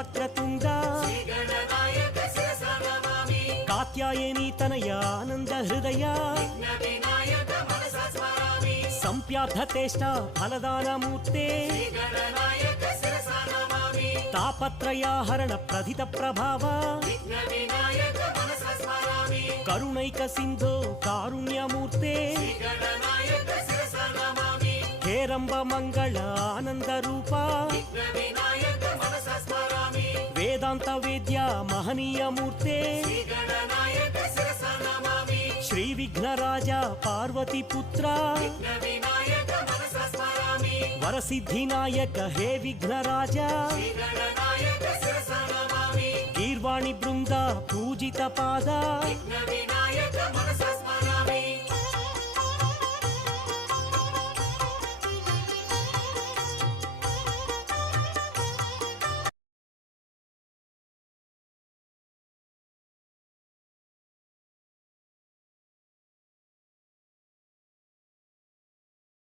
वक्रतुण्ड कात्यायनी तनया आनंद हृदय संप्यार्थतेष्टा फलदानमूर्ते तापत्रयाहरण प्रथित प्रभाव करुणैक सिंधो कारुण्यमूर्ते हेरंब मंगल आनंद रूपा वेदांत वेद्या महनीय मूर्ते श्री विघ्नराजा पार्वती पुत्रा वरसिद्धिनायक हे विघ्नराजा गीर्वाणी बृंदा पूजित पादा